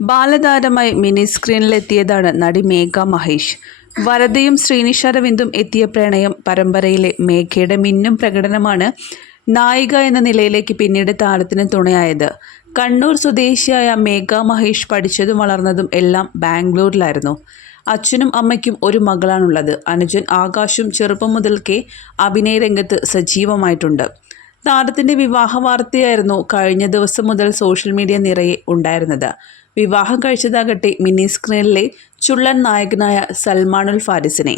ബാലതാരമായി mini സ്ക്രീനിലെത്തിയതാണ് നടി മേഘ മഹേഷ്. വരദയും ശ്രീനിഷ് അരവിന്ദും എത്തിയ പ്രണയം പരമ്പരയിലെ മേഘയുടെ മിന്നും പ്രകടനമാണ് നായിക എന്ന നിലയിലേക്ക് പിന്നീട് താരത്തിന് തുണയായത്. കണ്ണൂർ സ്വദേശിയായ മേഘ മഹേഷ് പഠിച്ചതും വളർന്നതും എല്ലാം ബാംഗ്ലൂരിലായിരുന്നു. അച്ഛനും അമ്മയ്ക്കും ഒരു മകളാണുള്ളത്. അനുജൻ ആകാശും ചെറുപ്പം മുതൽക്കേ അഭിനയ രംഗത്ത് സജീവമായിട്ടുണ്ട്. താരത്തിന്റെ വിവാഹ വാർത്തയായിരുന്നു കഴിഞ്ഞ ദിവസം മുതൽ സോഷ്യൽ മീഡിയ നിറയെ ഉണ്ടായിരുന്നത്. വിവാഹം കഴിച്ചതാകട്ടെ മിനി സ്ക്രീനിലെ ചുള്ളൻ നായകനായ സൽമാനുൽ ഫാരിസിനെ.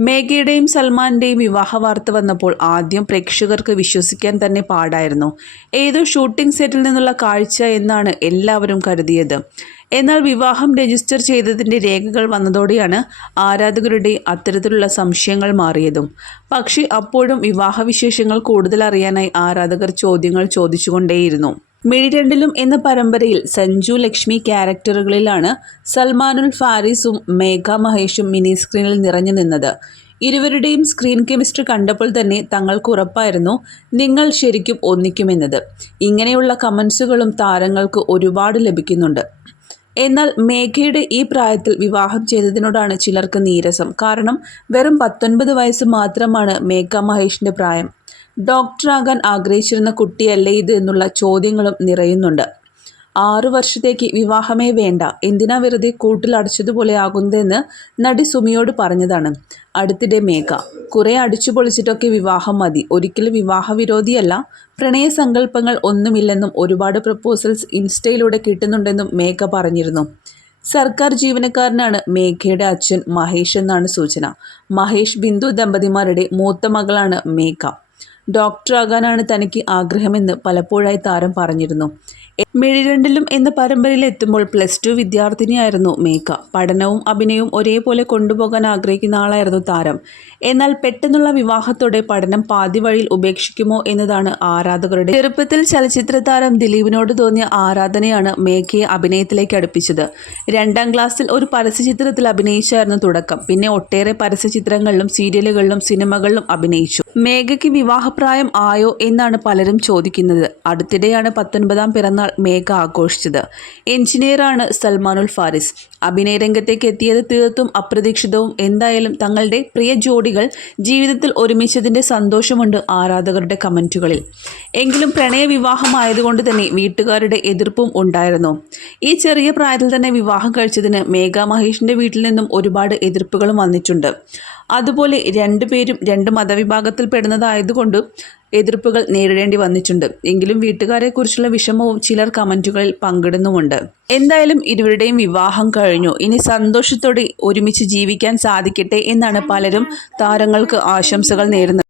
മേഘയുടെയും സൽമാന്റെയും വിവാഹ വാർത്ത വന്നപ്പോൾ ആദ്യം പ്രേക്ഷകർക്ക് വിശ്വസിക്കാൻ തന്നെ പാടായിരുന്നു. ഏതോ ഷൂട്ടിംഗ് സെറ്റിൽ നിന്നുള്ള കാഴ്ച എന്നാണ് എല്ലാവരും കരുതിയത്. എന്നാൽ വിവാഹം രജിസ്റ്റർ ചെയ്തതിന്റെ രേഖകൾ വന്നതോടെയാണ് ആരാധകരുടെ അത്തരത്തിലുള്ള സംശയങ്ങൾ മാറിയതും. പക്ഷേ അപ്പോഴും വിവാഹവിശേഷങ്ങൾ കൂടുതൽ അറിയാനായി ആരാധകർ ചോദ്യങ്ങൾ ചോദിച്ചുകൊണ്ടേയിരുന്നു. മിഴിരണ്ടിലും എന്ന പരമ്പരയിൽ സഞ്ജു ലക്ഷ്മി ക്യാരക്ടറുകളിലാണ് സൽമാനുൽ ഫാരിസും മേഘ മഹേഷും മിനി സ്ക്രീനിൽ നിറഞ്ഞു നിന്നത്. ഇരുവരുടെയും സ്ക്രീൻ കെമിസ്ട്രി കണ്ടപ്പോൾ തന്നെ തങ്ങൾക്ക് ഉറപ്പായിരുന്നു നിങ്ങൾ ശരിക്കും ഒന്നിക്കുമെന്നത്. ഇങ്ങനെയുള്ള കമൻസുകളും താരങ്ങൾക്ക് ഒരുപാട് ലഭിക്കുന്നുണ്ട്. എന്നാൽ മേഘയുടെ ഈ പ്രായത്തിൽ വിവാഹം ചെയ്തതിനോടാണ് ചിലർക്ക് നീരസം. കാരണം വെറും പത്തൊൻപത് വയസ്സ് മാത്രമാണ് മേഘ മഹേഷിന്റെ പ്രായം. ഡോക്ടറാകാൻ ആഗ്രഹിച്ചിരുന്ന കുട്ടിയല്ലേ ഇത് എന്നുള്ള ചോദ്യങ്ങളും നിറയുന്നുണ്ട്. ആറു വർഷത്തേക്ക് വിവാഹമേ വേണ്ട. എന്തിനാ വെറുതെ കൂട്ടിലടച്ചതുപോലെ ആകുന്നതെന്ന് നടി സുമിയോട് പറഞ്ഞതാണ്. അടുത്തിടെ മേഘ. കുറേ അടിച്ചു പൊളിച്ചിട്ടൊക്കെ വിവാഹം മതി. ഒരിക്കലും വിവാഹവിരോധിയല്ല പ്രണയസങ്കല്പങ്ങൾ ഒന്നുമില്ലെന്നും ഒരുപാട് പ്രപ്പോസൽസ് ഇൻസ്റ്റയിലൂടെ കിട്ടുന്നുണ്ടെന്നും മേഘ പറഞ്ഞിരുന്നു. സർക്കാർ ജീവനക്കാരനാണ് മേഘയുടെ അച്ഛൻ മഹേഷ് എന്നാണ് സൂചന. മഹേഷ് ബിന്ദു ദമ്പതിമാരുടെ മൂത്ത മകളാണ് മേഘ. ഡോക്ടറാകാനാണ് തനിക്ക് ആഗ്രഹമെന്ന് പലപ്പോഴായി താരം പറഞ്ഞിരുന്നു. മിഴിരണ്ടിലും എന്ന പരമ്പരയിലെത്തുമ്പോൾ പ്ലസ് ടു വിദ്യാർത്ഥിനിയായിരുന്നു മേക്ക പഠനവും അഭിനയവും ഒരേപോലെ കൊണ്ടുപോകാൻ ആഗ്രഹിക്കുന്ന ആളായിരുന്നു താരം. എന്നാൽ പെട്ടെന്നുള്ള വിവാഹത്തോടെ പഠനം പാതി വഴിയിൽ ഉപേക്ഷിക്കുമോ എന്നതാണ് ആരാധകരുടെ ചെറുപ്പത്തിൽ ചലച്ചിത്ര താരം ദിലീപിനോട് തോന്നിയ ആരാധനയാണ് മേഘയെ അഭിനയത്തിലേക്ക് അടുപ്പിച്ചത്. രണ്ടാം ക്ലാസ്സിൽ ഒരു പരസ്യചിത്രത്തിൽ അഭിനയിച്ചായിരുന്നു തുടക്കം. പിന്നെ ഒട്ടേറെ പരസ്യചിത്രങ്ങളിലും സീരിയലുകളിലും സിനിമകളിലും അഭിനയിച്ചു. മേഘയ്ക്ക് വിവാഹപ്രായം ആയോ എന്നാണ് പലരും ചോദിക്കുന്നത്. അടുത്തിടെയാണ് പത്തൊൻപതാം പിറന്നാൾ മേഘ ആഘോഷിച്ചത്. എഞ്ചിനീയറാണ് സൽമാനുൽ ഫാരിസ്. അഭിനയ രംഗത്തേക്ക് എത്തിയത് തീർത്തും അപ്രതീക്ഷിതവും എന്തായാലും തങ്ങളുടെ പ്രിയ ജോഡികൾ ജീവിതത്തിൽ ഒരുമിച്ചതിന്റെ സന്തോഷമുണ്ട് ആരാധകരുടെ കമന്റുകളിൽ എങ്കിലും പ്രണയ വിവാഹമായതുകൊണ്ട് തന്നെ വീട്ടുകാരുടെ എതിർപ്പും ഉണ്ടായിരുന്നു. ഈ ചെറിയ പ്രായത്തിൽ തന്നെ വിവാഹം കഴിച്ചതിന് മേഘ മഹേഷിന്റെ വീട്ടിൽ നിന്നും ഒരുപാട് എതിർപ്പുകളും വന്നിട്ടുണ്ട്. അതുപോലെ രണ്ടുപേരും രണ്ട് മതവിഭാഗത്തിൽ പെടുന്നതായതുകൊണ്ട് എതിർപ്പുകൾ നേരിടേണ്ടി വന്നിട്ടുണ്ട്. എങ്കിലും വീട്ടുകാരെക്കുറിച്ചുള്ള വിഷമവും ചിലർ കമന്റുകളിൽ പങ്കിടുന്നുമുണ്ട്. എന്തായാലും ഇരുവരുടെയും വിവാഹം കഴിഞ്ഞു. ഇനി സന്തോഷത്തോടെ ഒരുമിച്ച് ജീവിക്കാൻ സാധിക്കട്ടെ എന്നാണ് പലരും താരങ്ങൾക്ക് ആശംസകൾ നേരുന്നത്.